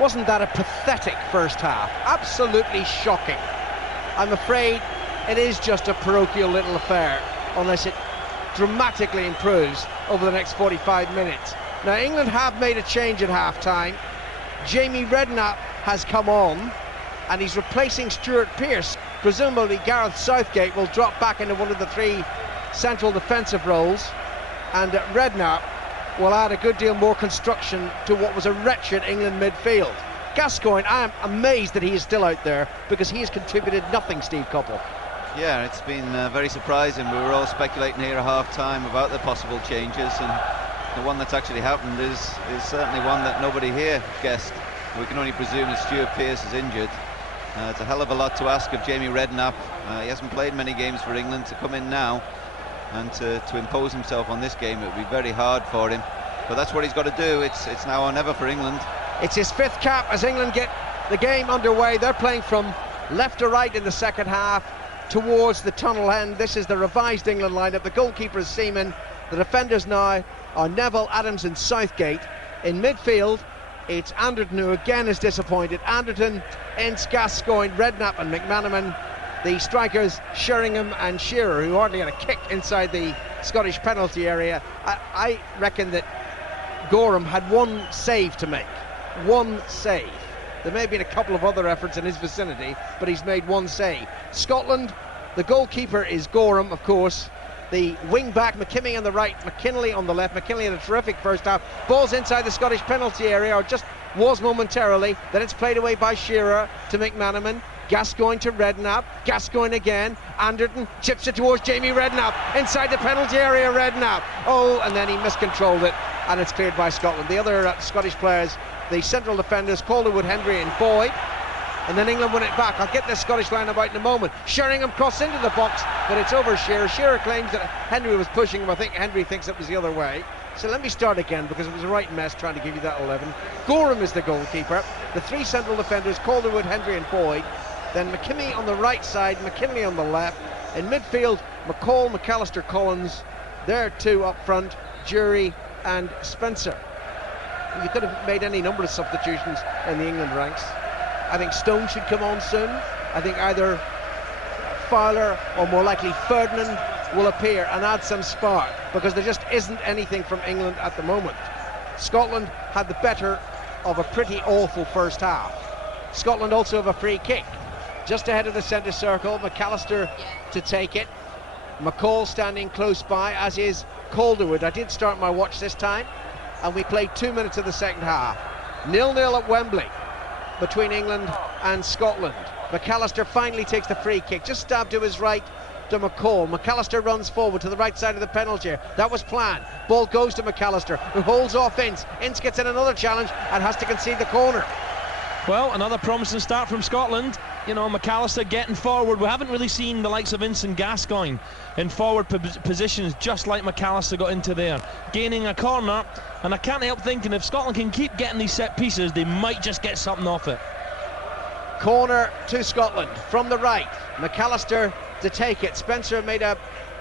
Wasn't that a pathetic first half? Absolutely shocking. I'm afraid it is just a parochial little affair, unless it dramatically improves over the next 45 minutes. Now, England have made a change at half-time. Jamie Redknapp has come on, and he's replacing Stuart Pearce. Presumably Gareth Southgate will drop back into one of the three central defensive roles, and Redknapp will add a good deal more construction to what was a wretched England midfield. Gascoigne, I am amazed that he is still out there, because he has contributed nothing, Steve Couple. Yeah, it's been very surprising. We were all speculating here at half-time about the possible changes, and the one that's actually happened is certainly one that nobody here guessed. We can only presume that Stuart Pearce is injured. It's a hell of a lot to ask of Jamie Redknapp. He hasn't played many games for England. To come in now and to impose himself on this game, it would be very hard for him. But that's what he's got to do. It's now or never for England. It's his fifth cap as England get the game underway. They're playing from left to right in the second half towards the tunnel end. This is the revised England lineup. The goalkeeper is Seaman. The defenders now are Neville, Adams and Southgate. In midfield, it's Anderton, who again is disappointed. Anderton, Ince, Gascoigne, Redknapp and McManaman. The strikers Sheringham and Shearer, who hardly had a kick inside the Scottish penalty area. I reckon that Gorham had one save to make. One save. There may have been a couple of other efforts in his vicinity, but he's made one save. Scotland, the goalkeeper is Gorham, of course. The wing-back, McKimmie on the right, McKinley on the left. McKinley had a terrific first half. Ball's inside the Scottish penalty area, or just was momentarily. Then it's played away by Shearer to McManaman. Gascoigne to Redknapp. Gascoigne again. Anderton chips it towards Jamie Redknapp. Inside the penalty area, Redknapp. Oh, and then he miscontrolled it, and it's cleared by Scotland. The other Scottish players, the central defenders, Calderwood, Hendry and Boyd. And then England win it back. I'll get this Scottish lineup out in a moment. Sheringham cross into the box, but it's over Shearer. Shearer claims that Hendry was pushing him. I think Hendry thinks it was the other way. So let me start again, because it was a right mess trying to give you that 11. Gorham is the goalkeeper. The three central defenders, Calderwood, Hendry and Boyd. Then McKimmie on the right side, McKinley on the left. In midfield, McCall, McAllister, Collins. There are two up front, Jury and Spencer. You could have made any number of substitutions in the England ranks. I think Stone should come on soon. I think either Fowler or more likely Ferdinand will appear and add some spark, because there just isn't anything from England at the moment. Scotland had the better of a pretty awful first half. Scotland also have a free kick just ahead of the centre circle. McAllister to take it. McCall standing close by, as is Calderwood. I did start my watch this time, and we played 2 minutes of the second half. 0-0 at Wembley between England and Scotland. McAllister finally takes the free kick, just stabbed to his right to McCall. McAllister runs forward to the right side of the penalty area. That was planned. Ball goes to McAllister, who holds off Ince. Ince gets in another challenge and has to concede the corner. Well, another promising start from Scotland. You know, McAllister getting forward. We haven't really seen the likes of Ince and Gascoigne in forward positions, just like McAllister got into there, gaining a corner. And I can't help thinking, if Scotland can keep getting these set pieces, they might just get something off it. Corner to Scotland from the right. McAllister to take it. Spencer made a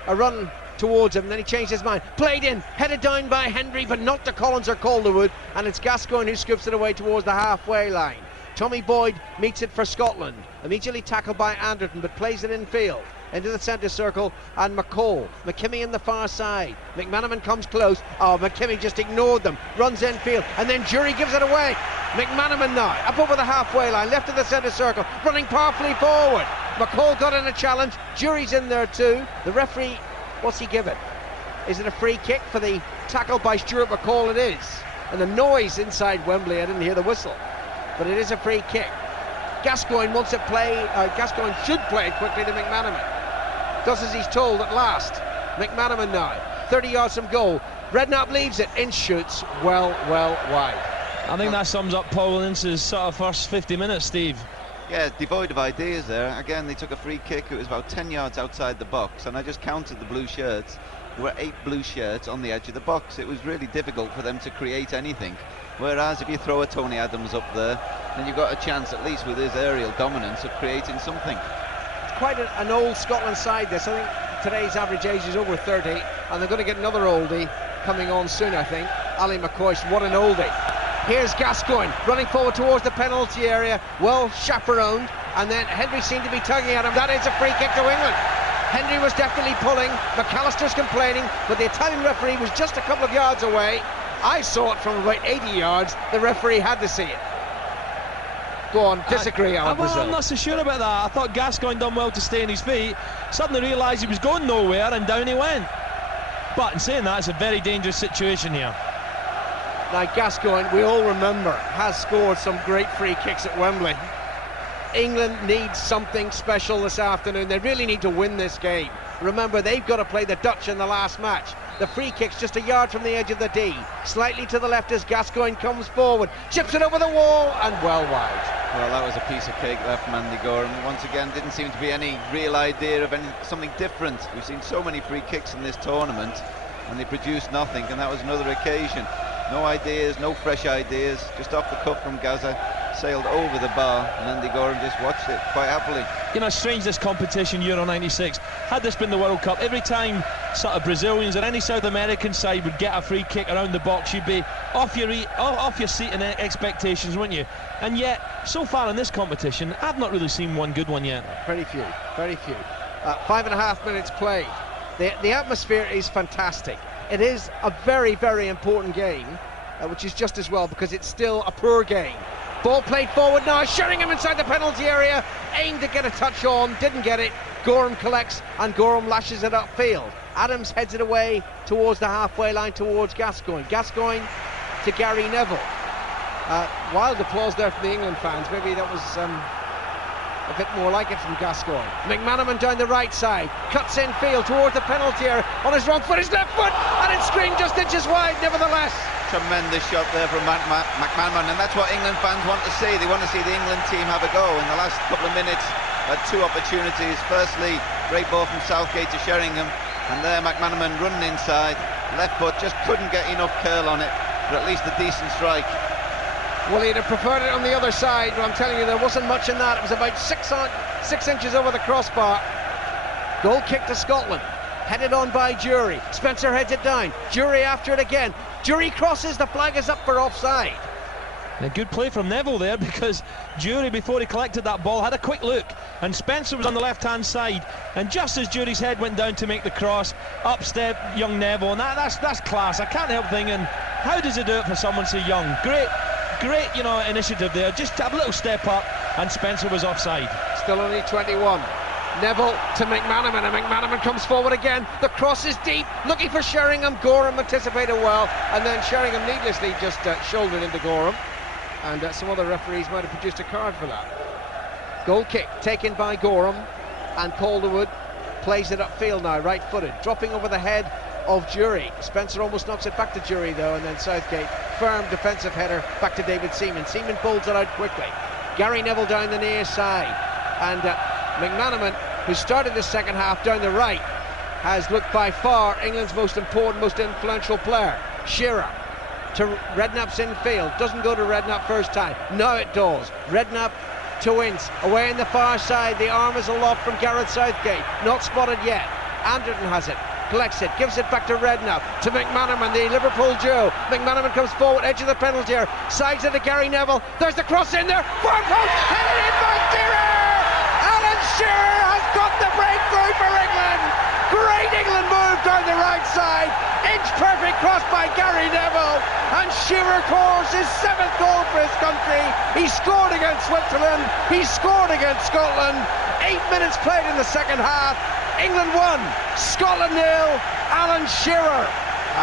run towards him, then he changed his mind. Played in, headed down by Hendry, but not to Collins or Calderwood, and it's Gascoigne who scoops it away towards the halfway line. Tommy Boyd meets it for Scotland, immediately tackled by Anderton, but plays it in field into the centre circle, and McKimmie in the far side. McManaman comes close. Oh, McKimmie just ignored them, runs infield, and then Jury gives it away. McManaman now up over the halfway line, left of the centre circle, running powerfully forward. McCall got in a challenge. Jury's in there too. The referee, what's he given? Is it a free kick for the tackle by Stuart McCall? It is. And the noise inside Wembley, I didn't hear the whistle, but it is a free kick. Gascoigne wants it Gascoigne should play it quickly to McManaman. Does as he's told at last. McManaman now, 30 yards from goal. Redknapp leaves it. Ince shoots well wide. I think that sums up Paul Ince's sort of first 50 minutes, Steve. Yeah, devoid of ideas there. Again, they took a free kick. It was about 10 yards outside the box, and I just counted the blue shirts. There were 8 blue shirts on the edge of the box. It was really difficult for them to create anything. Whereas if you throw a Tony Adams up there, then you've got a chance, at least with his aerial dominance, of creating something. It's quite an old Scotland side, this. I think today's average age is over 30, and they're going to get another oldie coming on soon, I think. Ali McCoy, what an oldie. Here's Gascoigne running forward towards the penalty area, well chaperoned, and then Henry seemed to be tugging at him. That is a free kick to England. Henry was definitely pulling, McAllister's complaining, but the Italian referee was just a couple of yards away. I saw it from about 80 yards. The referee had to see it. Go on, disagree, Alan Brazil. I'm not so sure about that. I thought Gascoigne done well to stay on his feet. Suddenly realised he was going nowhere, and down he went. But in saying that, it's a very dangerous situation here. Now Gascoigne, we all remember, has scored some great free kicks at Wembley. England needs something special this afternoon. They really need to win this game. Remember, they've got to play the Dutch in the last match. The free kick's just a yard from the edge of the D. Slightly to the left as Gascoigne comes forward, chips it over the wall and well wide. Well, that was a piece of cake left from Andy Gorham. Once again, didn't seem to be any real idea of something different. We've seen so many free kicks in this tournament and they produced nothing, and that was another occasion. No ideas, no fresh ideas, just off the cuff from Gaza, sailed over the bar, and Andy Gorham just watched it quite happily. You know, strange this competition, Euro 96. Had this been the World Cup, every time sort of Brazilians or any South American side would get a free kick around the box, you'd be off your seat in expectations, wouldn't you? And yet, so far in this competition, I've not really seen one good one yet. Very few, very few. 5.5 minutes played. The atmosphere is fantastic. It is a very, very important game, which is just as well because it's still a poor game. Ball played forward now, Sheringham inside the penalty area, aimed to get a touch on, didn't get it. Gorham collects and Gorham lashes it upfield. Adams heads it away towards the halfway line towards Gascoigne. Gascoigne to Gary Neville. Wild applause there from the England fans. Maybe that was a bit more like it from Gascoigne. McManaman down the right side, cuts in field towards the penalty area on his wrong foot, his left foot, and it's screened just inches wide nevertheless. Tremendous shot there from McManaman, and that's what England fans want to see. They want to see the England team have a go. In the last couple of minutes, had two opportunities. Firstly, great ball from Southgate to Sheringham, and there McManaman running inside, left foot, just couldn't get enough curl on it, but at least a decent strike. Well, he'd have preferred it on the other side, but I'm telling you, there wasn't much in that. It was about 6 inches over the crossbar. Goal kick to Scotland, headed on by Jury. Spencer heads it down, Jury after it again. Jury crosses, the flag is up for offside. And a good play from Neville there, because Jury, before he collected that ball, had a quick look, and Spencer was on the left-hand side, and just as Jury's head went down to make the cross, up stepped young Neville, and that's class. I can't help thinking, how does he do it for someone so young? Great, you know, initiative there. Just have a little step up, and Spencer was offside. Still only 21. Neville to McManaman, and McManaman comes forward again. The cross is deep, looking for Sheringham. Gorham anticipated well, and then Sheringham needlessly just shouldered into Gorham. And some other referees might have produced a card for that. Goal kick taken by Gorham, and Calderwood plays it upfield now, right-footed, dropping over the head of Jury. Spencer almost knocks it back to Jury though, and then Southgate, firm defensive header back to David Seaman. Seaman bowls it out quickly. Gary Neville down the near side, and McManaman, who started the second half down the right, has looked by far England's most important, most influential player. Shearer to Redknapp's infield, doesn't go to Redknapp first time, now it does. Redknapp to Ince, away in the far side, the arm is aloft from Gareth Southgate, not spotted yet. Anderton has it, collects it, gives it back to Redknapp, to McManaman, the Liverpool Joe. McManaman comes forward, edge of the penalty area, sides it to Gary Neville, there's the cross in there, far post, headed in by Shearer! Alan Shearer has got the breakthrough for England! Great England move down the right side, inch-perfect cross by Gary Neville, and Shearer scores his 7th goal for his country. He scored against Switzerland, he scored against Scotland. 8 minutes played in the second half. England 1, Scotland 0, Alan Shearer.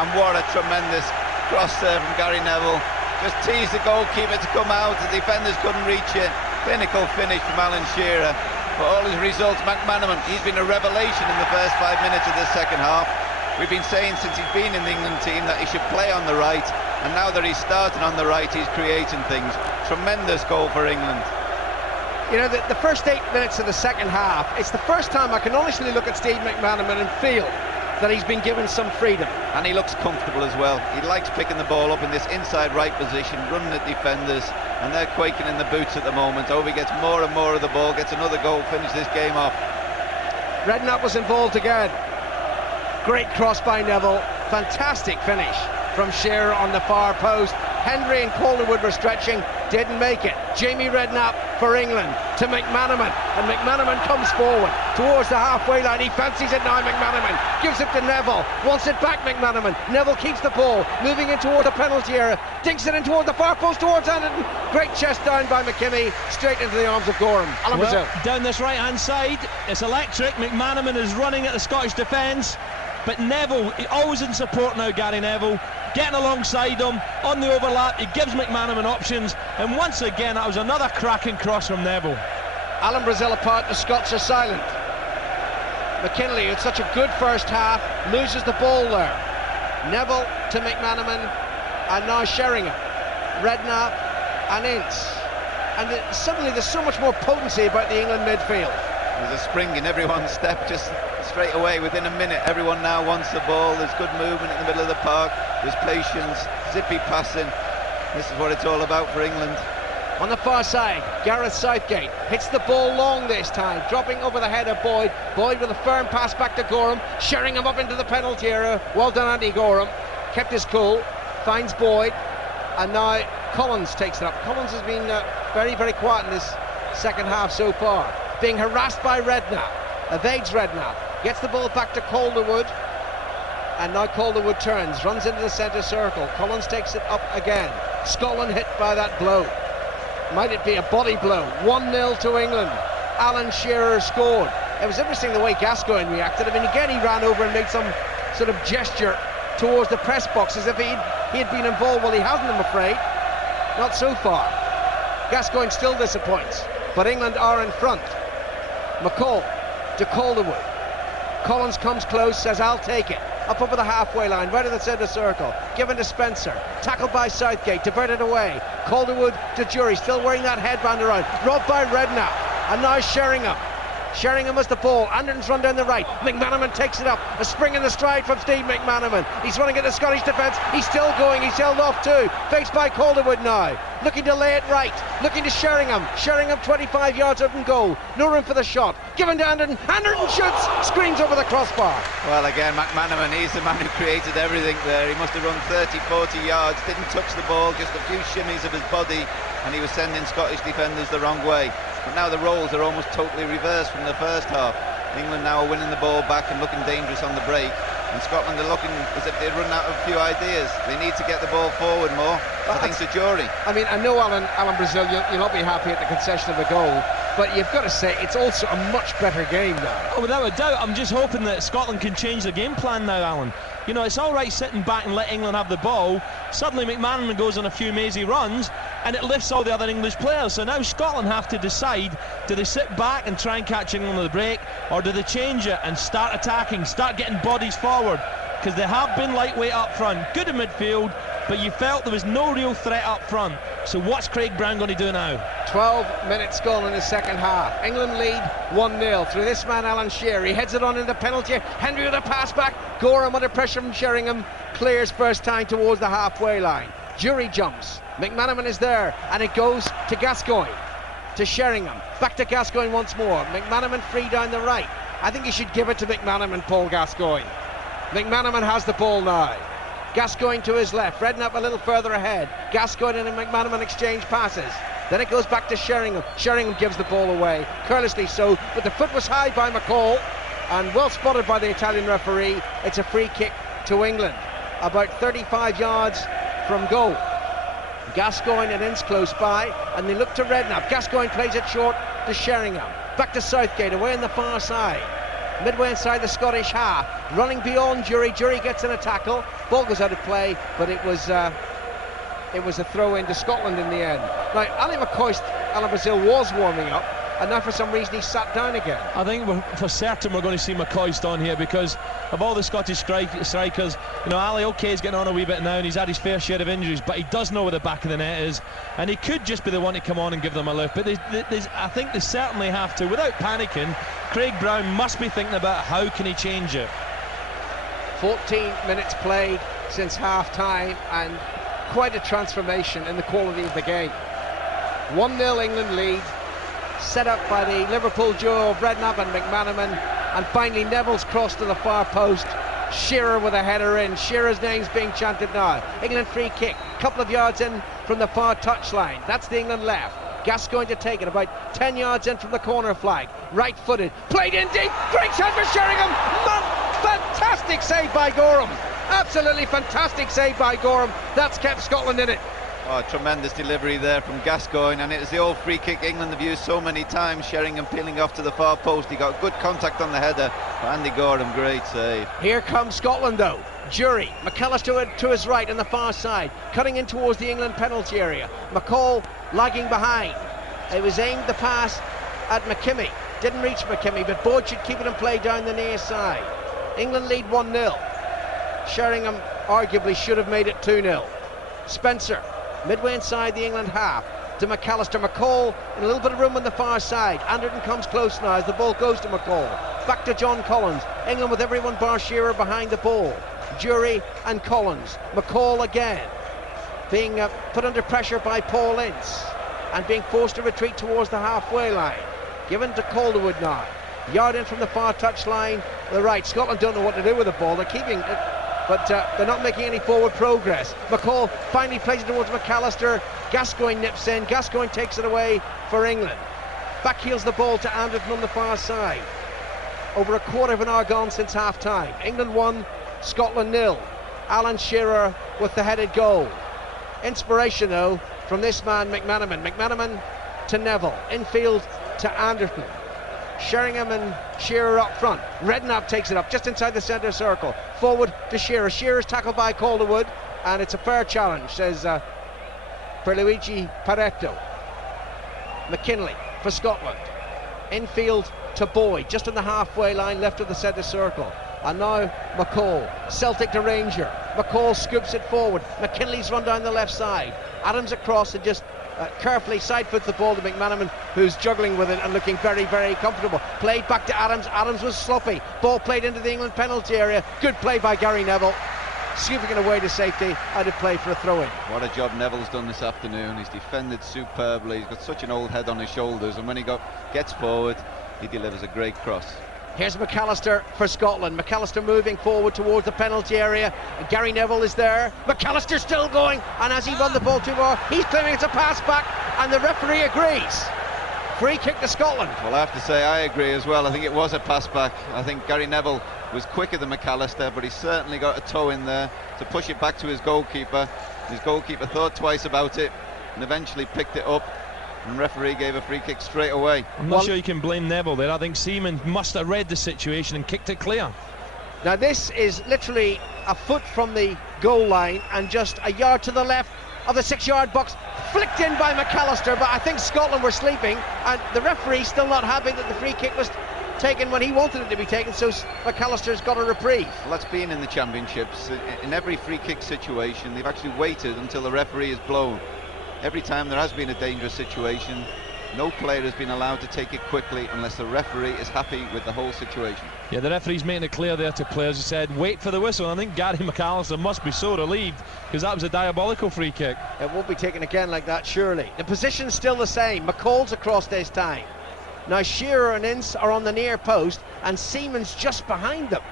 And what a tremendous cross there from Gary Neville. Just teased the goalkeeper to come out, the defenders couldn't reach it. Clinical finish from Alan Shearer. For all his results, McManaman, he's been a revelation in the first 5 minutes of the second half. We've been saying since he's been in the England team that he should play on the right, and now that he's starting on the right, he's creating things. Tremendous goal for England. You know, the first 8 minutes of the second half, it's the first time I can honestly look at Steve McManaman and feel that he's been given some freedom. And he looks comfortable as well. He likes picking the ball up in this inside right position, running at defenders, and they're quaking in the boots at the moment. Obi gets more and more of the ball, gets another goal, finish this game off. Redknapp was involved again. Great cross by Neville, fantastic finish. from Shearer on the far post. Hendry and Calderwood were stretching, didn't make it. Jamie Redknapp for England to McManaman, and McManaman comes forward towards the halfway line. He fancies it now, McManaman gives it to Neville, wants it back, McManaman. Neville keeps the ball, moving in toward the penalty area, dinks it in toward the far post towards Anderton. Great chest down by McKimmie, straight into the arms of Gorham. Alan Brazil. Down this right hand side, it's electric. McManaman is running at the Scottish defence, but Neville, always in support now, Gary Neville, getting alongside him on the overlap. He gives McManaman options, and once again that was another cracking cross from Neville. Alan Brazil apart, the Scots are silent. McKinley, it's such a good first half, loses the ball there. Neville to McManaman, and now Sheringham, Redknapp and Ince. And suddenly there's so much more potency about the England midfield. There's a spring in everyone's step just straight away within a minute. Everyone now wants the ball. There's good movement in the middle of the park. There's patience, zippy passing. This is what it's all about for England. On the far side, Gareth Southgate hits the ball long this time, dropping over the head of Boyd. Boyd with a firm pass back to Gorham, Sheringham up into the penalty area. Well done, Andy Gorham. Kept his cool, finds Boyd, and now Collins takes it up. Collins has been very, very quiet in this second half so far. Being harassed by Redknapp, evades Redknapp, gets the ball back to Calderwood, and now Calderwood turns, runs into the centre circle. Collins takes it up again. Scotland hit by that blow. Might it be a body blow? 1-0 to England. Alan Shearer scored. It was interesting the way Gascoigne reacted. I mean, again, he ran over and made some sort of gesture towards the press box as if he had been involved. Well, he hasn't, I'm afraid. Not so far. Gascoigne still disappoints, but England are in front. McCall to Calderwood. Collins comes close, says I'll take it. Up over the halfway line, right of the centre circle. Given to Spencer. Tackled by Southgate, diverted away. Calderwood to Jury, still wearing that headband around. Robbed by Redknapp. And now Sheringham. Sheringham has the ball. Anderton's run down the right. McManaman takes it up. A spring in the stride from Steve McManaman. He's running at the Scottish defence. He's still going. He's held off too. Faced by Calderwood now. Looking to lay it right. Looking to Sheringham. Sheringham 25 yards out from goal. No room for the shot. Given to Anderton. Anderton shoots. Screens over the crossbar. Well, again, McManaman, he's the man who created everything there. He must have run 30, 40 yards. Didn't touch the ball. Just a few shimmies of his body. And he was sending Scottish defenders the wrong way. But now the roles are almost totally reversed from the first half. England now are winning the ball back and looking dangerous on the break, and Scotland are looking as if they'd run out of a few ideas. They need to get the ball forward more. I think to Jury. I mean, I know Alan Brazil, you'll not be happy at the concession of a goal, but you've got to say it's also a much better game now. Oh, without a doubt. I'm just hoping that Scotland can change the game plan now, Alan. You know, it's all right sitting back and let England have the ball. Suddenly McManaman goes on a few mazy runs and it lifts all the other English players. So now Scotland have to decide, do they sit back and try and catch England on the break, or do they change it and start attacking, start getting bodies forward? Because they have been lightweight up front, good in midfield, but you felt there was no real threat up front. So what's Craig Brown going to do now? 12 minutes gone in the second half. England lead 1-0 through this man Alan Shearer. He heads it on in the penalty. Hendry with a pass back. Gorham under pressure from Sheringham. Clears first time towards the halfway line. Jury jumps. McManaman is there, and it goes to Gascoigne. To Sheringham. Back to Gascoigne once more. McManaman free down the right. I think he should give it to McManaman, Paul Gascoigne. McManaman has the ball now. Gascoigne to his left, Redknapp a little further ahead. Gascoigne and McManaman exchange passes. Then it goes back to Sheringham. Sheringham gives the ball away, carelessly so, but the foot was high by McCall, and well spotted by the Italian referee. It's a free kick to England, about 35 yards from goal. Gascoigne and Ince close by, and they look to Redknapp. Gascoigne plays it short to Sheringham. Back to Southgate, away on the far side. Midway inside the Scottish half, running beyond Jury. Jury gets in a tackle. Ball goes out of play, but it was a throw into Scotland in the end. Now, Ali McCoist, Alan Brazil, was warming up, and now for some reason he sat down again. I think for certain we're going to see McCoist on here because of all the Scottish strikers. You know, Ali, okay, he's getting on a wee bit now and he's had his fair share of injuries, but he does know where the back of the net is, and he could just be the one to come on and give them a lift. But I think they certainly have to, without panicking. Craig Brown must be thinking about how can he change it. 14 minutes played since half-time, and quite a transformation in the quality of the game. 1-0 England lead, set up by the Liverpool duo of Redknapp and McManaman, and finally Neville's cross to the far post Shearer with a header in. Shearer's name's being chanted now. England free kick, couple of yards in from the far touchline. That's the England left. Gascoigne to take it, about 10 yards in from the corner flag. Right-footed, played in deep, great shot for Sheringham. Fantastic save by Gorham. Absolutely fantastic save by Gorham. That's kept Scotland in it. Oh, tremendous delivery there from Gascoigne, and it was the old free kick England have used so many times. Sheringham peeling off to the far post. He got good contact on the header. Andy Gorham, great save. Here comes Scotland though. Jury, McAllister to his right on the far side, cutting in towards the England penalty area. McCall lagging behind. It was aimed the pass at McKimmie. Didn't reach McKimmie, but Boyd should keep it in play down the near side. England lead 1-0. Sheringham arguably should have made it 2-0. Spencer, midway inside the England half, to McAllister. McCall in a little bit of room on the far side. Anderton comes close now as the ball goes to McCall. Back to John Collins. England with everyone bar Shearer behind the ball. Jury and Collins. McCall again being put under pressure by Paul Ince and being forced to retreat towards the halfway line. Given to Calderwood now. Yard in from the far touchline to the right. Scotland don't know what to do with the ball. They're keeping it, but they're not making any forward progress. McCall finally plays it towards McAllister. Gascoigne nips in. Gascoigne takes it away for England. Backheels the ball to Anderton on the far side. Over a quarter of an hour gone since half time. England 1, Scotland 0. Alan Shearer with the headed goal. Inspiration though from this man McManaman. McManaman to Neville. Infield to Anderton. Sheringham and Shearer up front. Redknapp takes it up just inside the centre circle. Forward to Shearer. Shearer's tackled by Calderwood, and it's a fair challenge, says Pierluigi Pareto. McKinley for Scotland. Infield to Boyd, just on the halfway line left of the centre circle. And now McCall. Celtic to Ranger. McCall scoops it forward. McKinley's run down the left side. Adams across and just carefully side-foots the ball to McManaman, who's juggling with it and looking very, very comfortable. Played back to Adams. Adams was sloppy. Ball played into the England penalty area. Good play by Gary Neville. Scooping it away to safety. Out of play for a throw-in. What a job Neville's done this afternoon. He's defended superbly. He's got such an old head on his shoulders, and when he gets forward, he delivers a great cross. Here's McAllister for Scotland. McAllister moving forward towards the penalty area. And Gary Neville is there. McAllister still going, and as he run the ball too far, he's claiming it's a pass back, and the referee agrees. Free kick to Scotland. Well, I have to say I agree as well. I think it was a pass back. I think Gary Neville was quicker than McAllister, but he certainly got a toe in there to push it back to his goalkeeper. His goalkeeper thought twice about it and eventually picked it up, and the referee gave a free kick straight away. I'm not sure you can blame Neville there. I think Seaman must have read the situation and kicked it clear. Now this is literally a foot from the goal line and just a yard to the left of the 6-yard box, flicked in by McAllister, but I think Scotland were sleeping, and the referee still not happy that the free kick was taken when he wanted it to be taken, so McAllister's got a reprieve. Well, that's been in the championships. In every free kick situation, they've actually waited until the referee is blown. Every time there has been a dangerous situation, no player has been allowed to take it quickly unless the referee is happy with the whole situation. Yeah, the referee's making it clear there to players. He said, wait for the whistle. And I think Gary McAllister must be so relieved, because that was a diabolical free kick. It won't be taken again like that, surely. The position's still the same. McCall's across this time. Now Shearer and Ince are on the near post, and Seaman's just behind them.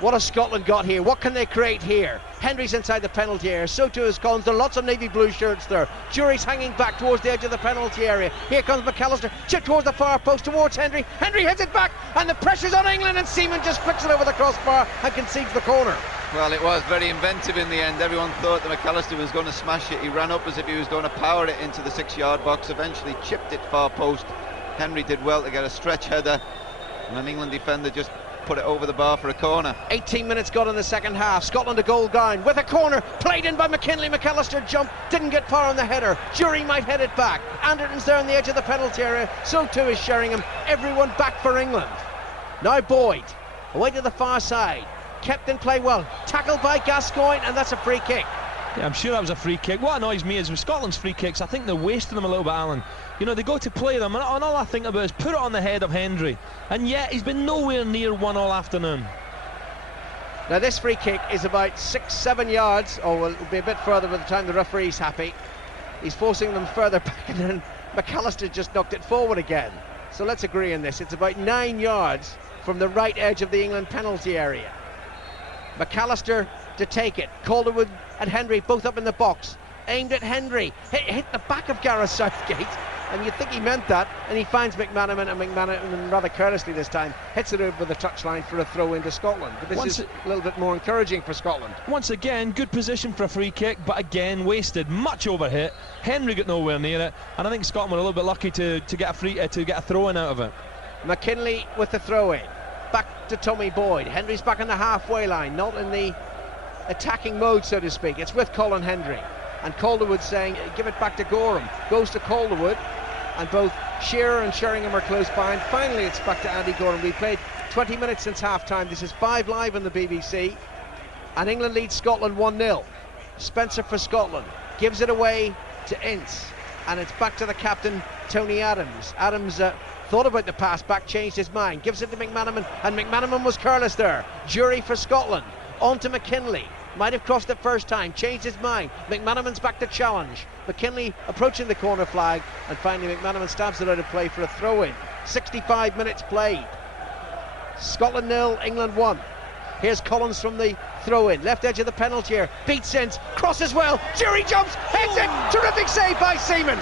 What has Scotland got here? What can they create here? Hendry's inside the penalty area, so too is Collins. There are lots of navy blue shirts there. Jury's hanging back towards the edge of the penalty area. Here comes McAllister, chip towards the far post towards Hendry. Hendry hits it back, and the pressure's on England, and Seaman just flicks it over the crossbar and concedes the corner. Well, it was very inventive in the end. Everyone thought that McAllister was going to smash it. He ran up as if he was going to power it into the 6-yard box, eventually chipped it far post. Henry did well to get a stretch header, and an England defender just put it over the bar for a corner. 18 minutes gone in the second half. Scotland a goal down with a corner played in by McKinley. McAllister jumped, didn't get far on the header. Jury might head it back. Anderton's there on the edge of the penalty area, so too is Sheringham. Everyone back for England. Now Boyd away to the far side, kept in play well, tackled by Gascoigne, and that's a free kick. Yeah, I'm sure that was a free kick. What annoys me is with Scotland's free kicks, I think they're wasting them a little bit, Alan. You know, they go to play them, and all I think about is put it on the head of Hendry, and yet he's been nowhere near one all afternoon. Now this free kick is about 6-7 yards, or will be a bit further by the time the referee's happy. He's forcing them further back, and then McAllister just knocked it forward again. So let's agree on this. It's about 9 yards from the right edge of the England penalty area. McAllister to take it. Calderwood and Hendry both up in the box. Aimed at Hendry. Hit the back of Gareth Southgate. And you'd think he meant that. And he finds McManaman, and McManaman, rather carelessly this time, hits it over the touchline for a throw into Scotland. But this is a little bit more encouraging for Scotland. Once again, good position for a free kick, but again wasted. Much overhit. Henry got nowhere near it, and I think Scotland were a little bit lucky to get a throw in out of it. McKinley with the throw in. Back to Tommy Boyd. Henry's back on the halfway line, not in the attacking mode, so to speak. It's with Colin Hendry. And Calderwood saying, give it back to Gorham. Goes to Calderwood. And both Shearer and Sheringham are close by. And finally, it's back to Andy Gorham. We played 20 minutes since half-time. This is 5 Live on the BBC. And England leads Scotland 1-0. Spencer for Scotland. Gives it away to Ince. And it's back to the captain, Tony Adams. Adams thought about the pass back, changed his mind. Gives it to McManaman. And McManaman was careless there. Jury for Scotland. On to McKinley. Might have crossed it first time, changed his mind. McManaman's back to challenge. McKinley approaching the corner flag, and finally McManaman stabs it out of play for a throw-in. 65 minutes played. Scotland 0, England 1. Here's Collins from the throw-in, left edge of the penalty here. Beats Ince, crosses well. Jury jumps, heads it. Terrific save by Seaman.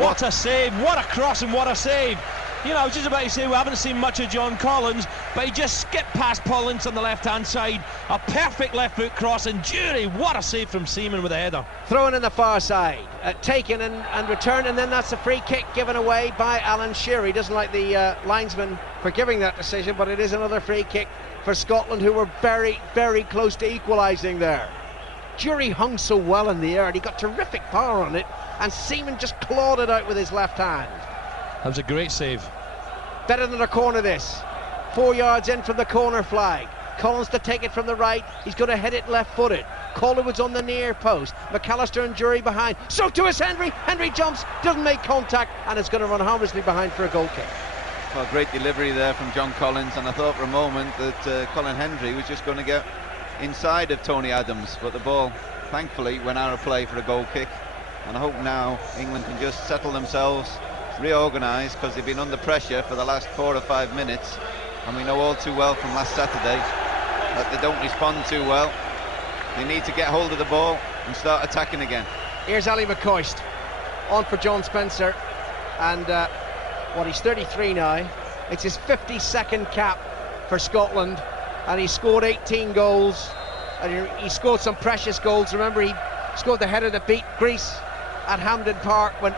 What a save! What a cross and what a save! You know, I was just about to say we haven't seen much of John Collins, but he just skipped past Paul Ince on the left-hand side. A perfect left-foot cross, and Jury, what a save from Seaman with a header. Thrown in the far side, taken and returned, and then that's a free kick given away by Alan Shearer. He doesn't like the linesman for giving that decision, but it is another free kick for Scotland, who were very, very close to equalising there. Jury hung so well in the air, and he got terrific power on it, and Seaman just clawed it out with his left hand. That was a great save. Better than a corner this. 4 yards in from the corner flag. Collins to take it from the right. He's going to hit it left-footed. Calderwood's on the near post. McAllister and Jury behind. So to his Henry. Henry jumps, doesn't make contact, and it's going to run harmlessly behind for a goal kick. Well, great delivery there from John Collins, and I thought for a moment that Colin Hendry was just going to get inside of Tony Adams, but the ball thankfully went out of play for a goal kick. And I hope now England can just settle themselves, reorganise, because they've been under pressure for the last 4 or 5 minutes, and we know all too well from last Saturday that they don't respond too well. They need to get hold of the ball and start attacking again. Here's Ali McCoist on for John Spencer, and he's 33 now. It's his 52nd cap for Scotland, and he scored 18 goals, and he scored some precious goals. Remember, he scored the header that beat Greece at Hampden Park when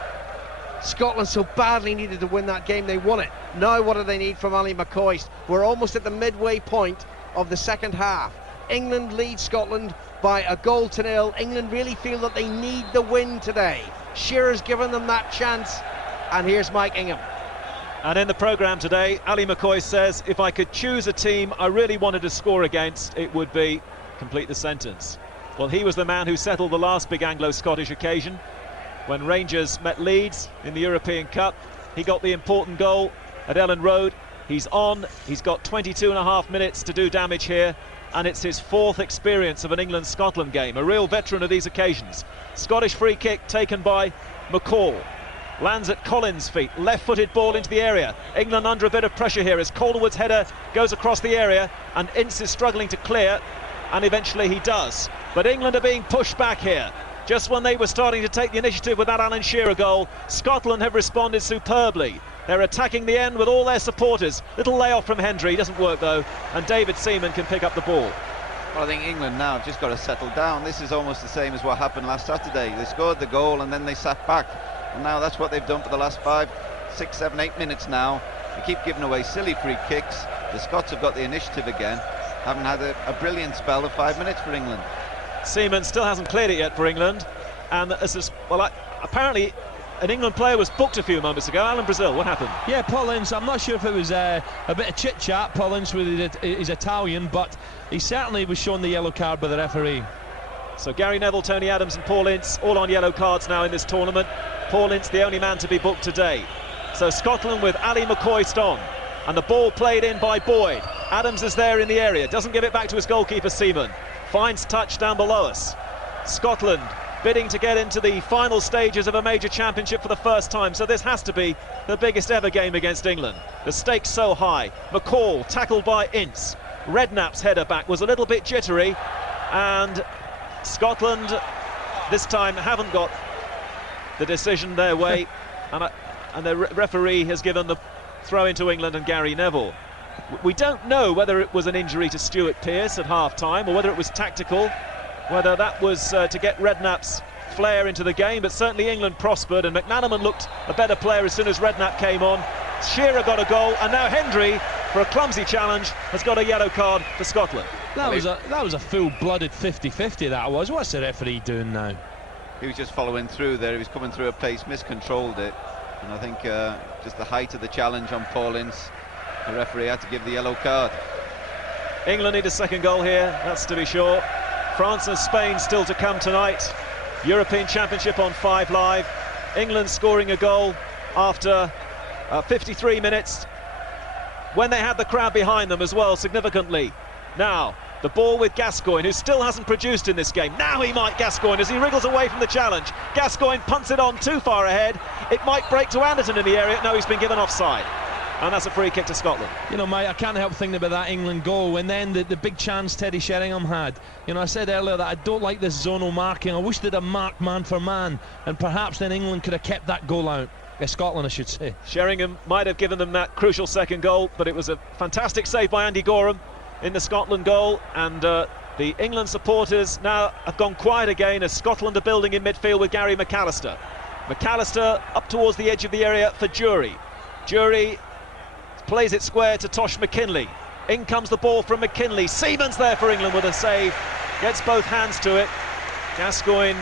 Scotland so badly needed to win that game. They won it. Now what do they need from Ali McCoist? We're almost at the midway point of the second half. England leads Scotland by 1-0. England really feel that they need the win today. Shearer's given them that chance, and here's Mike Ingham. And in the programme today, Ali McCoist says, if I could choose a team I really wanted to score against, it would be... complete the sentence. Well, he was the man who settled the last big Anglo-Scottish occasion. When Rangers met Leeds in the European Cup, he got the important goal at Ellen Road. He's on, he's got 22.5 minutes to do damage here, and it's his 4th experience of an England-Scotland game, a real veteran of these occasions. Scottish free kick taken by McCall. Lands at Collins' feet, left-footed ball into the area. England under a bit of pressure here as Calderwood's header goes across the area, and Ince is struggling to clear, and eventually he does. But England are being pushed back here. Just when they were starting to take the initiative with that Alan Shearer goal, Scotland have responded superbly. They're attacking the end with all their supporters. Little layoff from Hendry, doesn't work though, and David Seaman can pick up the ball. Well, I think England now have just got to settle down. This is almost the same as what happened last Saturday. They scored the goal and then they sat back. And now that's what they've done for the last 5, 6, 7, 8 minutes now. They keep giving away silly free kicks. The Scots have got the initiative again. Haven't had a brilliant spell of 5 minutes for England. Seaman still hasn't cleared it yet for England, and apparently an England player was booked a few moments ago. Alan Brazil, what happened? Yeah, Paul Ince, I'm not sure if it was a bit of chit-chat. Paul Ince is Italian, but he certainly was shown the yellow card by the referee. So Gary Neville, Tony Adams and Paul Ince all on yellow cards now in this tournament. Paul Ince the only man to be booked today. So Scotland with Ali McCoist on, and the ball played in by Boyd. Adams is there in the area, doesn't give it back to his goalkeeper Seaman. Finds touch down below us. Scotland bidding to get into the final stages of a major championship for the first time, so this has to be the biggest ever game against England. The stakes so high. McCall tackled by Ince. Redknapp's header back was a little bit jittery, and Scotland this time haven't got the decision their way, and the referee has given the throw into England and Gary Neville. We don't know whether it was an injury to Stuart Pearce at half-time or whether it was tactical, whether that was to get Redknapp's flair into the game, but certainly England prospered, and McManaman looked a better player as soon as Redknapp came on. Shearer got a goal, and now Hendry, for a clumsy challenge, has got a yellow card for Scotland. That was a full-blooded 50-50, that was. What's the referee doing now? He was just following through there. He was coming through a pace, miscontrolled it, and I think just the height of the challenge on Paul Ince, the referee had to give the yellow card. England need a second goal here, that's to be sure. France and Spain still to come tonight. European Championship on 5 Live. England scoring a goal after 53 minutes, when they had the crowd behind them as well, significantly. Now, the ball with Gascoigne, who still hasn't produced in this game. Now he might, Gascoigne, as he wriggles away from the challenge. Gascoigne punts it on too far ahead. It might break to Anderton in the area. No, he's been given offside. And that's a free kick to Scotland. You know, mate, I can't help thinking about that England goal, and then the big chance Teddy Sheringham had. You know, I said earlier that I don't like this zonal marking. I wish they'd have marked man for man, and perhaps then England could have kept that goal out. Scotland, I should say. Sheringham might have given them that crucial second goal, but it was a fantastic save by Andy Gorham in the Scotland goal, and the England supporters now have gone quiet again as Scotland are building in midfield with Gary McAllister. McAllister up towards the edge of the area for Jury. Jury plays it square to Tosh McKinley. In comes the ball from McKinley. Seaman's there for England with a save. Gets both hands to it. Gascoigne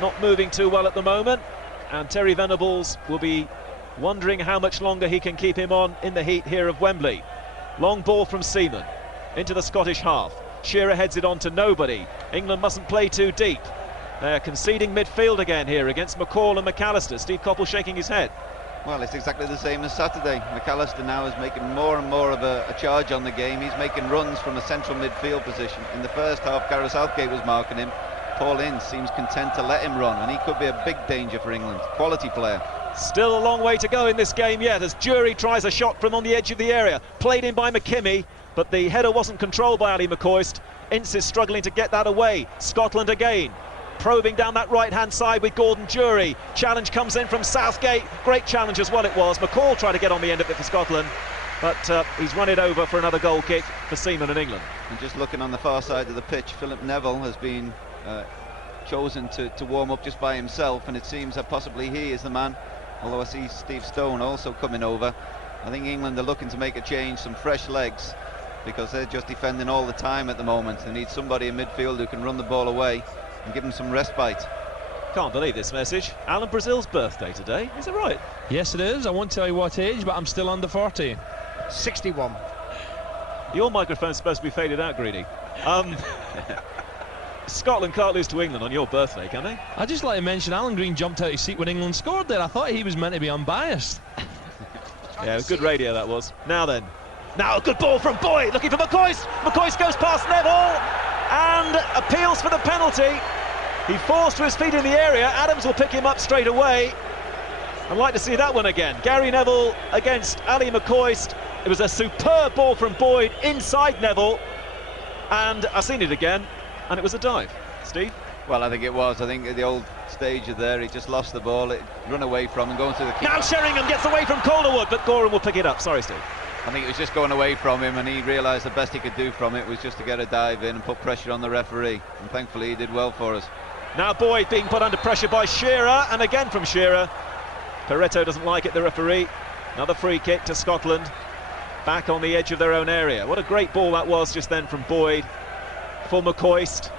not moving too well at the moment, and Terry Venables will be wondering how much longer he can keep him on in the heat here of Wembley. Long ball from Seaman into the Scottish half. Shearer heads it on to nobody. England mustn't play too deep. They're conceding midfield again here against McCall and McAllister. Steve Coppell shaking his head. Well, it's exactly the same as Saturday. McAllister now is making more and more of a charge on the game. He's making runs from a central midfield position. In the first half, Gareth Southgate was marking him. Paul Ince seems content to let him run, and he could be a big danger for England. Quality player. Still a long way to go in this game yet, as Jury tries a shot from on the edge of the area. Played in by McKimmie, but the header wasn't controlled by Ali McCoist. Ince is struggling to get that away. Scotland again, probing down that right-hand side with Gordon Jury. Challenge comes in from Southgate. Great challenge as well it was. McCall tried to get on the end of it for Scotland, but he's run it over for another goal kick for Seaman and England. And just looking on the far side of the pitch, Philip Neville has been chosen to warm up just by himself, and it seems that possibly he is the man, although I see Steve Stone also coming over. I think England are looking to make a change, some fresh legs, because they're just defending all the time at the moment. They need somebody in midfield who can run the ball away and give them some respite. Can't believe this message. Alan Brazil's birthday today, is it right? Yes, it is. I won't tell you what age, but I'm still under 40. 61. Your microphone's supposed to be faded out, Greeny. Scotland can't lose to England on your birthday, can they? I'd just like to mention Alan Green jumped out his seat when England scored there. I thought he was meant to be unbiased. Yeah, good radio that was. Now then. Now a good ball from Boyd, looking for McCoist. McCoist goes past Neville and appeals for the penalty. He falls to his feet in the area. Adams will pick him up straight away. I'd like to see that one again. Gary Neville against Ali McCoist. It was a superb ball from Boyd inside Neville. And I've seen it again, and it was a dive. Steve? Well, I think it was. I think at the old stage of there, he just lost the ball. It run away from him, going through the keeper. Now Sheringham gets away from Calderwood, but Gorham will pick it up. Sorry, Steve. I think it was just going away from him, and he realised the best he could do from it was just to get a dive in and put pressure on the referee. And thankfully, he did well for us. Now Boyd being put under pressure by Shearer, and again from Shearer. Pareto doesn't like it, the referee. Another free kick to Scotland. Back on the edge of their own area. What a great ball that was just then from Boyd for McCoist.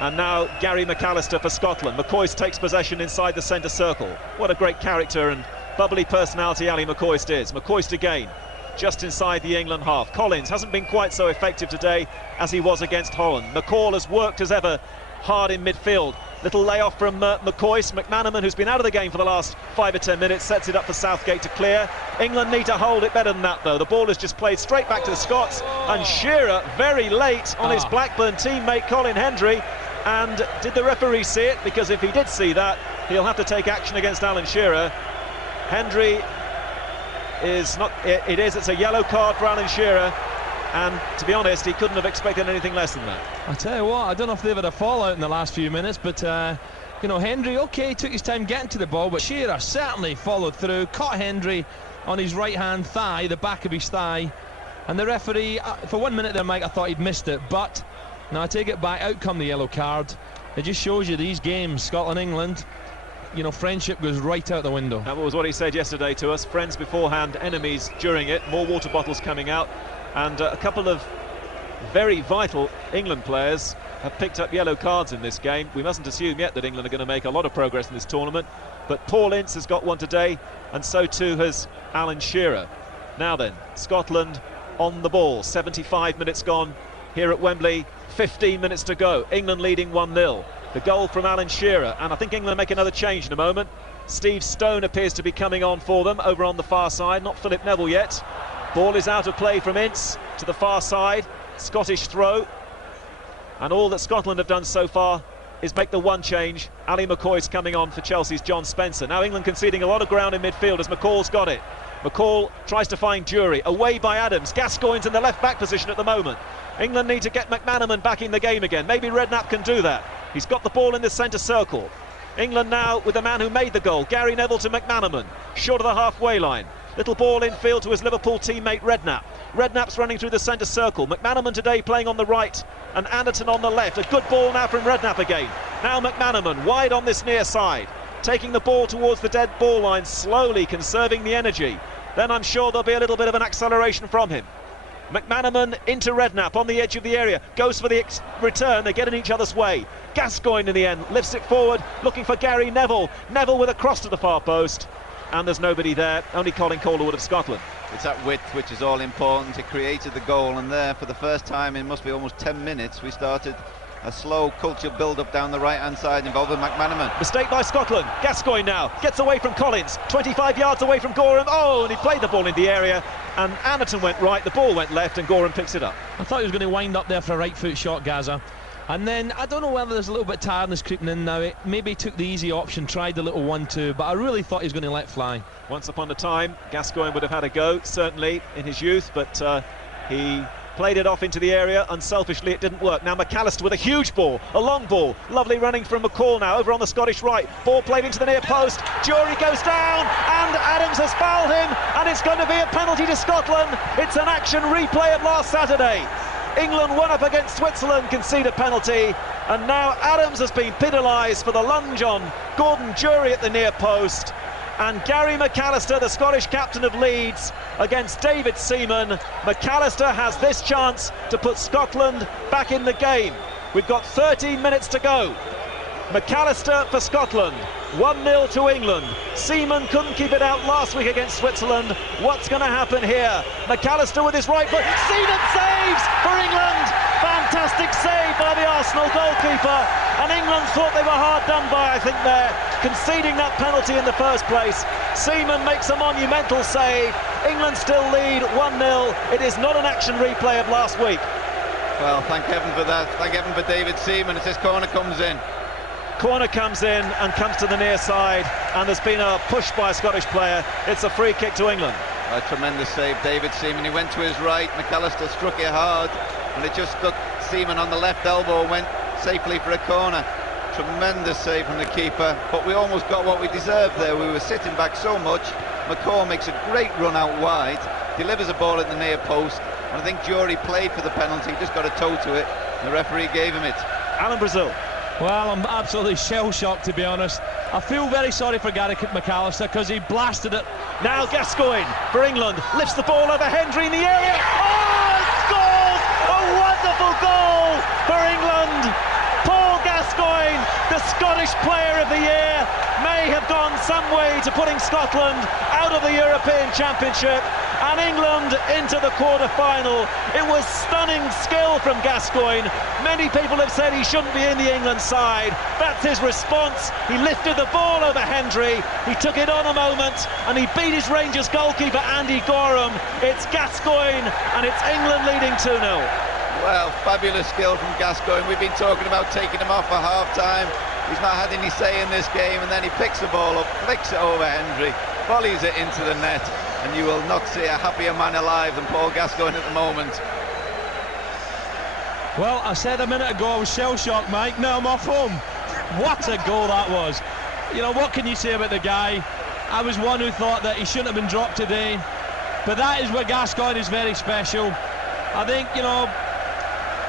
And now Gary McAllister for Scotland. McCoist takes possession inside the centre circle. What a great character and bubbly personality Ali McCoist is. McCoist again, just inside the England half. Collins hasn't been quite so effective today as he was against Holland. McCall has worked as ever hard in midfield. Little layoff from McCoist. McManaman, who's been out of the game for the last 5 or 10 minutes, sets it up for Southgate to clear. England need to hold it better than that, though. The ball is just played straight back to the Scots, and Shearer very late on his Blackburn teammate Colin Hendry. And did the referee see it? Because if he did see that, he'll have to take action against Alan Shearer. Hendry is not. It's a yellow card for Alan Shearer. And to be honest, he couldn't have expected anything less than that. I tell you what, I don't know if they've had a fallout in the last few minutes, but you know, Hendry, okay, took his time getting to the ball, but Shearer certainly followed through, caught Hendry on his right-hand thigh, the back of his thigh, and the referee, for 1 minute there, Mike, I thought he'd missed it, but now I take it back, out come the yellow card. It just shows you these games, Scotland-England, you know, friendship goes right out the window. That was what he said yesterday to us. Friends beforehand, enemies during it. More water bottles coming out. And a couple of very vital England players have picked up yellow cards in this game. We mustn't assume yet that England are going to make a lot of progress in this tournament. But Paul Ince has got one today, and so too has Alan Shearer. Now then, Scotland on the ball. 75 minutes gone here at Wembley. 15 minutes to go. England leading 1-0. The goal from Alan Shearer, and I think England will make another change in a moment. Steve Stone appears to be coming on for them over on the far side, not Philip Neville yet. Ball is out of play from Ince to the far side. Scottish throw. And all that Scotland have done so far is make the one change. Ali McCoy's coming on for Chelsea's John Spencer. Now England conceding a lot of ground in midfield as McCall's got it. McCall tries to find Jury. Away by Adams. Gascoigne's in the left-back position at the moment. England need to get McManaman back in the game again. Maybe Redknapp can do that. He's got the ball in the centre circle. England now with the man who made the goal, Gary Neville to McManaman. Short of the halfway line. Little ball infield to his Liverpool teammate Redknapp. Redknapp's running through the centre circle. McManaman today playing on the right and Anderton on the left. A good ball now from Redknapp again. Now McManaman wide on this near side. Taking the ball towards the dead ball line, slowly conserving the energy. Then I'm sure there'll be a little bit of an acceleration from him. McManaman into Redknapp on the edge of the area. Goes for the return. They get in each other's way. Gascoigne in the end lifts it forward, looking for Gary Neville. Neville with a cross to the far post. And there's nobody there, only Colin Calderwood of Scotland. It's that width which is all important. It created the goal, and there for the first time in must be almost 10 minutes we started a slow culture build-up down the right-hand side involving McManaman. Mistake by Scotland. Gascoigne now gets away from Collins, 25 yards away from Gorham. Oh, and he played the ball in the area, and Anderton went right, the ball went left, and Gorham picks it up. I thought he was going to wind up there for a right foot shot, Gaza. And then I don't know whether there's a little bit of tiredness creeping in now. Maybe he took the easy option, tried the little 1-2, but I really thought he was going to let fly. Once upon a time, Gascoigne would have had a go, certainly in his youth, but he played it off into the area. Unselfishly, it didn't work. Now McAllister with a huge ball, a long ball. Lovely running from McCall now, over on the Scottish right. Ball played into the near post. Jury goes down, and Adams has fouled him, and it's going to be a penalty to Scotland. It's an action replay of last Saturday. England won up against Switzerland, concede a penalty, and now Adams has been penalised for the lunge on Gordon Jury at the near post. And Gary McAllister, the Scottish captain of Leeds, against David Seaman. McAllister has this chance to put Scotland back in the game. We've got 13 minutes to go. McAllister for Scotland, 1-0 to England. Seaman couldn't keep it out last week against Switzerland. What's going to happen here? McAllister with his right foot. Seaman saves for England. Fantastic save by the Arsenal goalkeeper. And England thought they were hard done by, I think, there, conceding that penalty in the first place. Seaman makes a monumental save. England still lead 1-0. It is not an action replay of last week. Well, thank heaven for that. Thank heaven for David Seaman as this corner comes in. Corner comes in and comes to the near side, and there's been a push by a Scottish player. It's a free kick to England. A tremendous save, David Seaman. He went to his right, McAllister struck it hard, and it just got Seaman on the left elbow and went safely for a corner. Tremendous save from the keeper, but we almost got what we deserved there. We were sitting back so much. McCall makes a great run out wide, delivers a ball at the near post, and I think Jury played for the penalty, just got a toe to it, and the referee gave him it. Alan Brazil. Well, I'm absolutely shell-shocked, to be honest. I feel very sorry for Gary McAllister because he blasted it. Now Gascoigne for England, lifts the ball over Hendry in the area. Oh, it scores! A wonderful goal for England. Paul Gascoigne, the Scottish Scottish Player of the Year may have gone some way to putting Scotland out of the European Championship and England into the quarter-final. It was stunning skill from Gascoigne. Many people have said he shouldn't be in the England side. That's his response. He lifted the ball over Hendry, he took it on a moment, and he beat his Rangers goalkeeper Andy Gorham. It's Gascoigne, and it's England leading 2-0. Well, fabulous skill from Gascoigne. We've been talking about taking him off for half-time. He's not had any say in this game, and then he picks the ball up, flicks it over Hendry, volleys it into the net, and you will not see a happier man alive than Paul Gascoigne at the moment. Well, I said a minute ago I was shell-shocked, Mike. Now I'm off home. What a goal that was. You know, what can you say about the guy? I was one who thought that he shouldn't have been dropped today, but that is where Gascoigne is very special. I think, you know,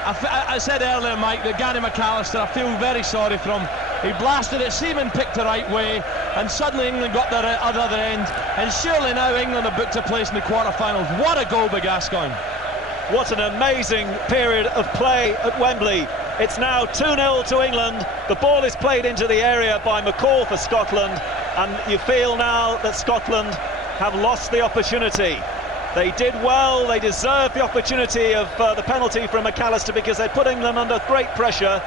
I said earlier, Mike, that Gary McAllister, I feel very sorry for him. He blasted it, Seaman picked the right way, and suddenly England got the other end, and surely now England have booked a place in the quarter-finals. What a goal by Gascoigne. What an amazing period of play at Wembley. It's now 2-0 to England. The ball is played into the area by McCall for Scotland, and you feel now that Scotland have lost the opportunity. They did well, they deserved the opportunity of the penalty from McAllister because they put England under great pressure,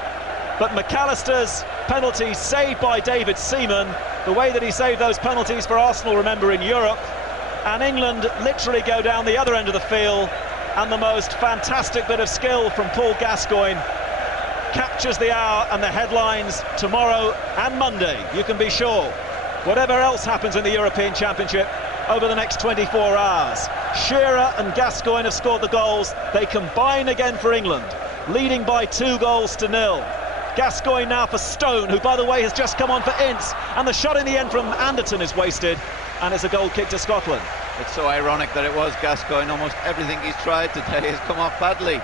but McAllister's penalty saved by David Seaman, the way that he saved those penalties for Arsenal, remember, in Europe, and England literally go down the other end of the field, and the most fantastic bit of skill from Paul Gascoigne captures the hour and the headlines tomorrow and Monday, you can be sure. Whatever else happens in the European Championship over the next 24 hours. Shearer and Gascoigne have scored the goals. They combine again for England, leading by 2-0. Gascoigne now for Stone, who, by the way, has just come on for Ince, and the shot in the end from Anderton is wasted, and it's a goal kick to Scotland. It's so ironic that it was Gascoigne. Almost everything he's tried today has come off badly.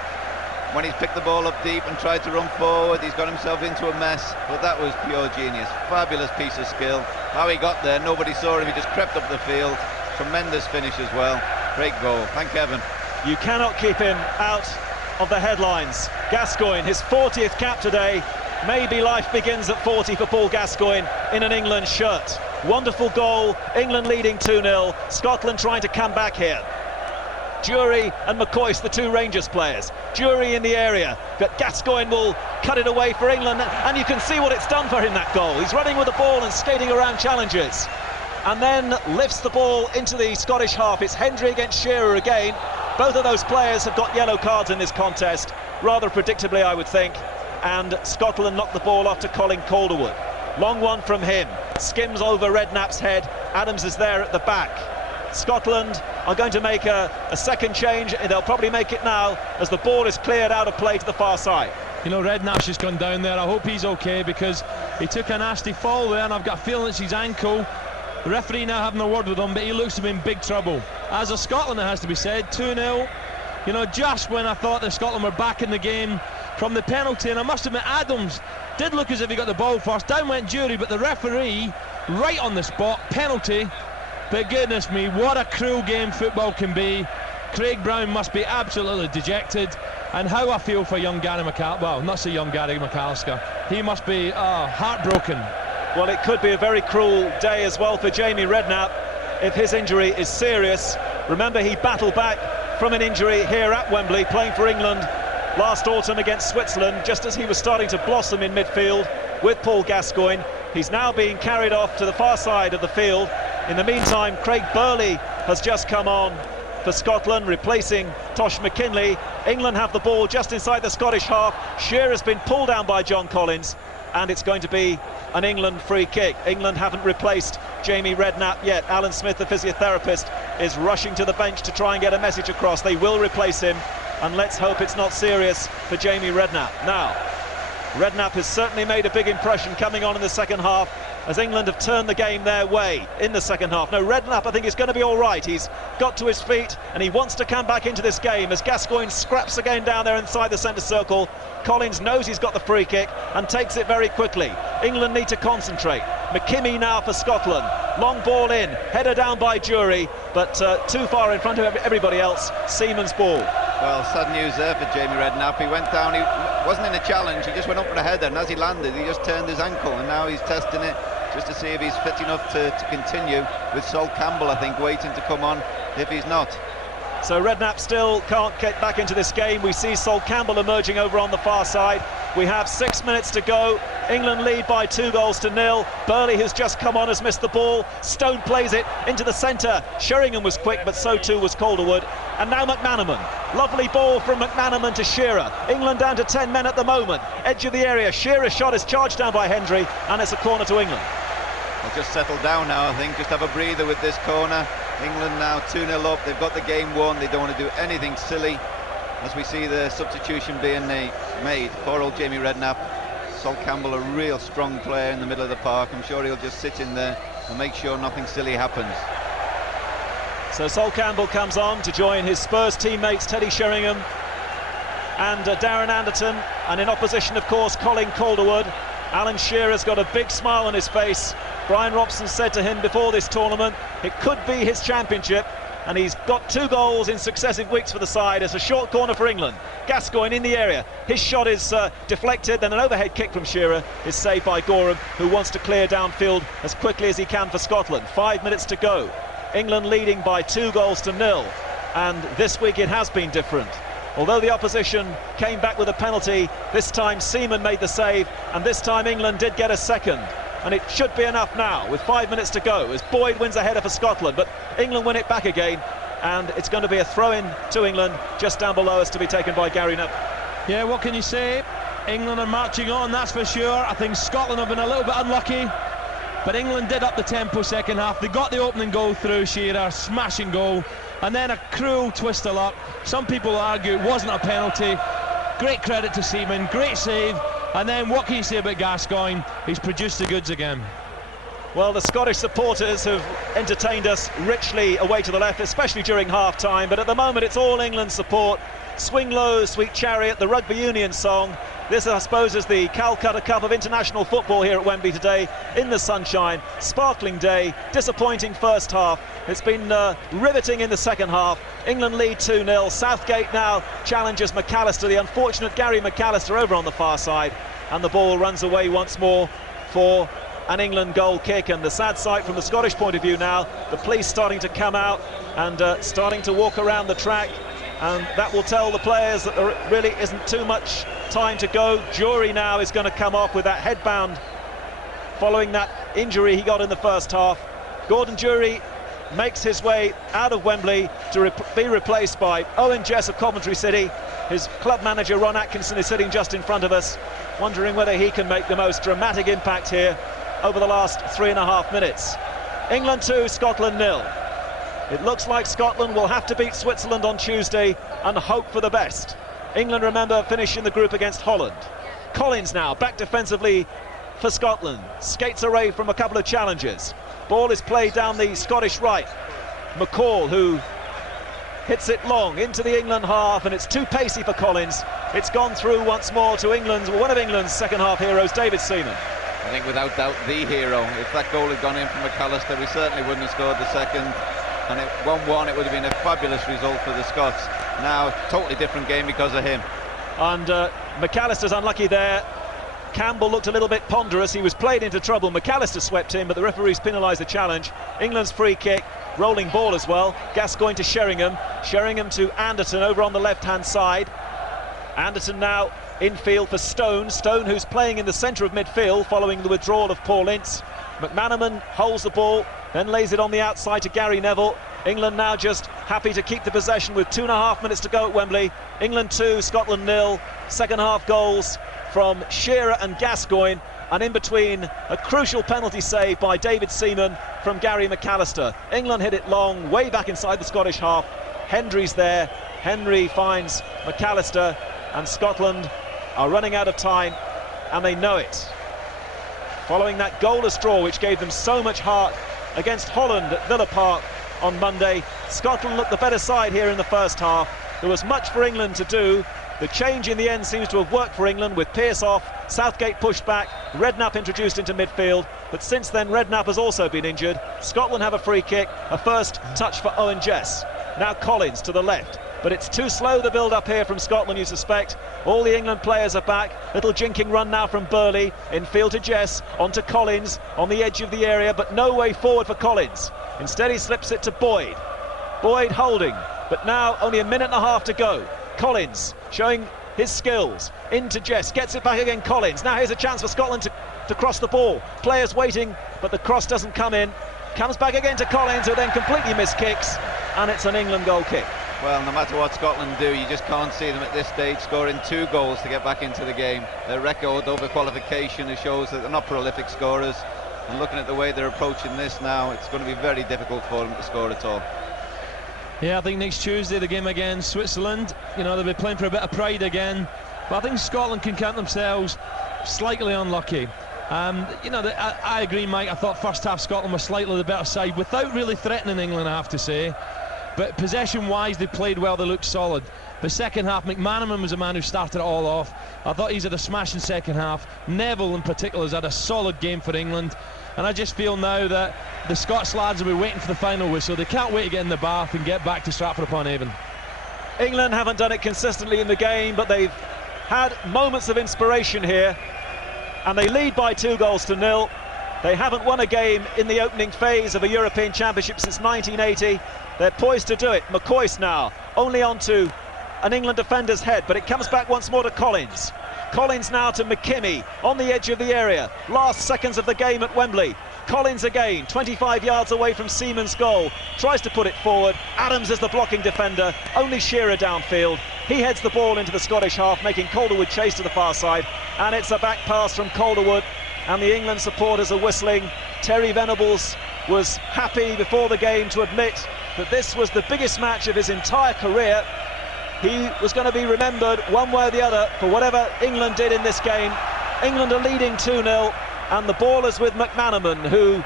When he's picked the ball up deep and tried to run forward, he's got himself into a mess, but that was pure genius. Fabulous piece of skill. How he got there, nobody saw him, he just crept up the field. Tremendous finish as well. Great goal, thank heaven. You cannot keep him out of the headlines. Gascoigne, his 40th cap today. Maybe life begins at 40 for Paul Gascoigne in an England shirt. Wonderful goal, England leading 2-0. Scotland trying to come back here. Jury and McCoist, the two Rangers players. Jury in the area, but Gascoigne will cut it away for England, and you can see what it's done for him, that goal. He's running with the ball and skating around challenges, and then lifts the ball into the Scottish half. It's Hendry against Shearer again. Both of those players have got yellow cards in this contest, rather predictably, I would think, and Scotland knocked the ball off to Colin Calderwood. Long one from him, skims over Redknapp's head. Adams is there at the back. Scotland are going to make a second change, and they'll probably make it now as the ball is cleared out of play to the far side. You know, Redknapp's just gone down there. I hope he's okay, because he took a nasty fall there, and I've got a feeling it's his ankle. The referee now having a word with him, but he looks to be in big trouble. As a Scotland, it has to be said, 2-0. You know, just when I thought that Scotland were back in the game from the penalty, and I must admit, Adams did look as if he got the ball first. Down went Jury, but the referee, right on the spot, penalty. But goodness me, what a cruel game football can be. Craig Brown must be absolutely dejected, and how I feel for young Gary McAllister. Well, not so young Gary McAllister. He must be heartbroken. Well, it could be a very cruel day as well for Jamie Redknapp if his injury is serious. Remember, he battled back from an injury here at Wembley, playing for England last autumn against Switzerland, just as he was starting to blossom in midfield with Paul Gascoigne. He's now being carried off to the far side of the field. In the meantime, Craig Burley has just come on for Scotland, replacing Tosh McKinley. England have the ball just inside the Scottish half. Shearer's been pulled down by John Collins, and it's going to be an England free kick. England haven't replaced Jamie Redknapp yet. Alan Smith, the physiotherapist, is rushing to the bench to try and get a message across. They will replace him, and let's hope it's not serious for Jamie Redknapp. Now, Redknapp has certainly made a big impression coming on in the second half, as England have turned the game their way in the second half. Now, Redknapp, I think, is going to be all right. He's got to his feet, and he wants to come back into this game as Gascoigne scraps again down there inside the centre circle. Collins knows he's got the free kick and takes it very quickly. England need to concentrate. McKimmie now for Scotland. Long ball in, header down by Jury, but too far in front of everybody else. Seaman's ball. Well, sad news there for Jamie Redknapp. He went down, he wasn't in a challenge, he just went up for a header, and as he landed, he just turned his ankle, and now he's testing it just to see if he's fit enough to continue, with Sol Campbell, I think, waiting to come on if he's not. So Redknapp still can't get back into this game. We see Sol Campbell emerging over on the far side. We have 6 minutes to go. England lead by 2-0. Burley, who's just come on, has missed the ball. Stone plays it into the centre. Sheringham was quick, but so too was Calderwood. And now McManaman. Lovely ball from McManaman to Shearer. England down to 10 men at the moment. Edge of the area. Shearer's shot is charged down by Hendry, and it's a corner to England. They'll just settle down now, I think, just have a breather with this corner. England now 2-0 up, they've got the game won, they don't want to do anything silly. As we see the substitution being made, poor old Jamie Redknapp. Sol Campbell, a real strong player in the middle of the park. I'm sure he'll just sit in there and make sure nothing silly happens. So Sol Campbell comes on to join his Spurs teammates Teddy Sheringham and Darren Anderton, and in opposition, of course, Colin Calderwood. Alan Shearer's got a big smile on his face. Brian Robson said to him before this tournament it could be his championship, and he's got 2 goals in successive weeks for the side. It's a short corner for England. Gascoigne in the area. His shot is deflected, then an overhead kick from Shearer is saved by Gorham, who wants to clear downfield as quickly as he can for Scotland. 5 minutes to go. England leading by 2-0, and this week it has been different. Although the opposition came back with a penalty, this time Seaman made the save, and this time England did get a second. And it should be enough now with 5 minutes to go as Boyd wins a header for Scotland, but England win it back again, and it's going to be a throw-in to England just down below us to be taken by Gary Neville. Yeah, what can you say? England are marching on, that's for sure. I think Scotland have been a little bit unlucky, but England did up the tempo second half. They got the opening goal through Shearer, smashing goal, and then a cruel twist of luck. Some people argue it wasn't a penalty. Great credit to Seaman, great save. And then what can you say about Gascoigne? He's produced the goods again. Well, the Scottish supporters have entertained us richly away to the left, especially during half-time, but at the moment it's all England support. Swing Low, Sweet Chariot, the Rugby Union song. This, I suppose, is the Calcutta Cup of international football here at Wembley today, in the sunshine. Sparkling day, disappointing first half. It's been riveting in the second half. England lead 2-0. Southgate now challenges McAllister, the unfortunate Gary McAllister, over on the far side, and the ball runs away once more for an England goal kick. And the sad sight from the Scottish point of view now, the police starting to come out and starting to walk around the track, and that will tell the players that there really isn't too much time to go. Jury now is going to come off with that headband following that injury he got in the first half. Gordon Jury makes his way out of Wembley to be replaced by Owen Jess of Coventry City. His club manager Ron Atkinson is sitting just in front of us, wondering whether he can make the most dramatic impact here over the last 3.5 minutes. England 2, Scotland 0. It looks like Scotland will have to beat Switzerland on Tuesday and hope for the best. England, remember, finishing the group against Holland. Collins now back defensively for Scotland. Skates away from a couple of challenges. Ball is played down the Scottish right. McCall, who hits it long into the England half, and it's too pacey for Collins. It's gone through once more to England, one of England's second half heroes, David Seaman. I think without doubt the hero. If that goal had gone in from McAllister, we certainly wouldn't have scored the second. And at 1-1 it would have been a fabulous result for the Scots. Now, totally different game because of him. And McAllister's unlucky there. Campbell looked a little bit ponderous. He was played into trouble. McAllister swept in, but the referees penalised the challenge. England's free kick, rolling ball as well. Gascoigne to Sheringham. Sheringham to Anderton over on the left-hand side. Anderton now infield for Stone. Stone, who's playing in the centre of midfield following the withdrawal of Paul Ince. McManaman holds the ball, then lays it on the outside to Gary Neville. England now just happy to keep the possession with 2.5 minutes to go at Wembley. England 2, Scotland 0. Second half goals from Shearer and Gascoigne, and in between a crucial penalty save by David Seaman from Gary McAllister. England hit it long, way back inside the Scottish half. Hendry's there. Henry finds McAllister, and Scotland are running out of time, and they know it. Following that goalless draw, which gave them so much heart against Holland at Villa Park on Monday, Scotland looked the better side here in the first half. There was much for England to do. The change in the end seems to have worked for England, with Pearce off, Southgate pushed back, Redknapp introduced into midfield, but since then Redknapp has also been injured. Scotland have a free kick, a first touch for Owen Jess. Now Collins to the left, but it's too slow, the build-up here from Scotland, you suspect. All the England players are back. Little jinking run now from Burley, infield to Jess, onto Collins, on the edge of the area, but no way forward for Collins. Instead he slips it to Boyd. Boyd holding, but now only a minute and a half to go. Collins showing his skills, into Jess, gets it back again, Collins. Now here's a chance for Scotland to cross the ball. Players waiting, but the cross doesn't come in. Comes back again to Collins, who then completely missed kicks, and it's an England goal kick. Well, no matter what Scotland do, you just can't see them at this stage scoring 2 goals to get back into the game. Their record over qualification shows that they're not prolific scorers, and looking at the way they're approaching this now, it's going to be very difficult for them to score at all. Yeah, I think next Tuesday the game against Switzerland, you know, they'll be playing for a bit of pride again, but I think Scotland can count themselves slightly unlucky. You know, I agree, Mike. I thought first half Scotland was slightly the better side without really threatening England, I have to say. But possession-wise, they played well, they looked solid. The second half, McManaman was a man who started it all off. I thought he's had a smashing second half. Neville in particular has had a solid game for England. And I just feel now that the Scots lads will be waiting for the final whistle. They can't wait to get in the bath and get back to Stratford-upon-Avon. England haven't done it consistently in the game, but they've had moments of inspiration here. And they lead by 2-0. They haven't won a game in the opening phase of a European Championship since 1980. They're poised to do it. McCoist now, only onto an England defender's head, but it comes back once more to Collins. Collins now to McKimmie, on the edge of the area. Last seconds of the game at Wembley. Collins again, 25 yards away from Seaman's goal. Tries to put it forward. Adams is the blocking defender. Only Shearer downfield. He heads the ball into the Scottish half, making Calderwood chase to the far side. And it's a back pass from Calderwood. And the England supporters are whistling. Terry Venables was happy before the game to admit that this was the biggest match of his entire career. He was going to be remembered one way or the other for whatever England did in this game. England are leading 2-0, and the ball is with McManaman, who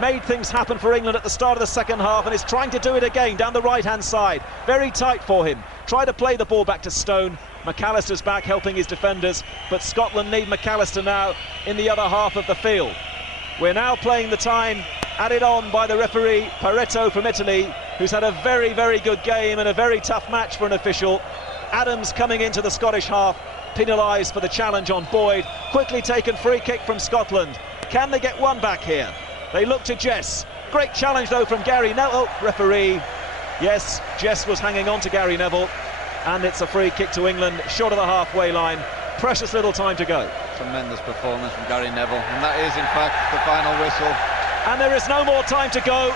made things happen for England at the start of the second half and is trying to do it again down the right-hand side. Very tight for him. Try to play the ball back to Stone. McAllister's back helping his defenders, but Scotland need McAllister now in the other half of the field. We're now playing the time added on by the referee, Pareto from Italy, who's had a very, very good game and a very tough match for an official. Adams coming into the Scottish half, penalised for the challenge on Boyd. Quickly taken free kick from Scotland. Can they get one back here? They look to Jess. Great challenge though from Gary Neville. Referee, yes, Jess was hanging on to Gary Neville, and it's a free kick to England, short of the halfway line. Precious little time to go. Tremendous performance from Gary Neville, and that is in fact the final whistle. And there is no more time to go,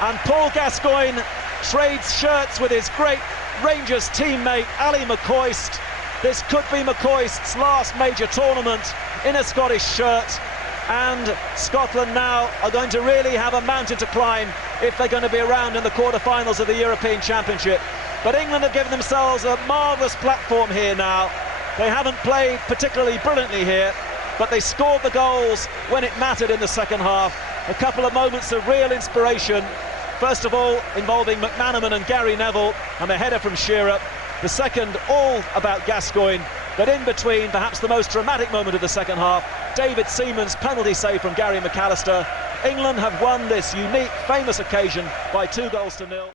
and Paul Gascoigne trades shirts with his great Rangers teammate Ali McCoist. This could be McCoist's last major tournament in a Scottish shirt, and Scotland now are going to really have a mountain to climb if they're going to be around in the quarter-finals of the European Championship. But England have given themselves a marvellous platform here now. They haven't played particularly brilliantly here, but they scored the goals when it mattered in the second half. A couple of moments of real inspiration. First of all, involving McManaman and Gary Neville, and a header from Shearer. The second, all about Gascoigne. But in between, perhaps the most dramatic moment of the second half, David Seaman's penalty save from Gary McAllister. England have won this unique, famous occasion by 2-0.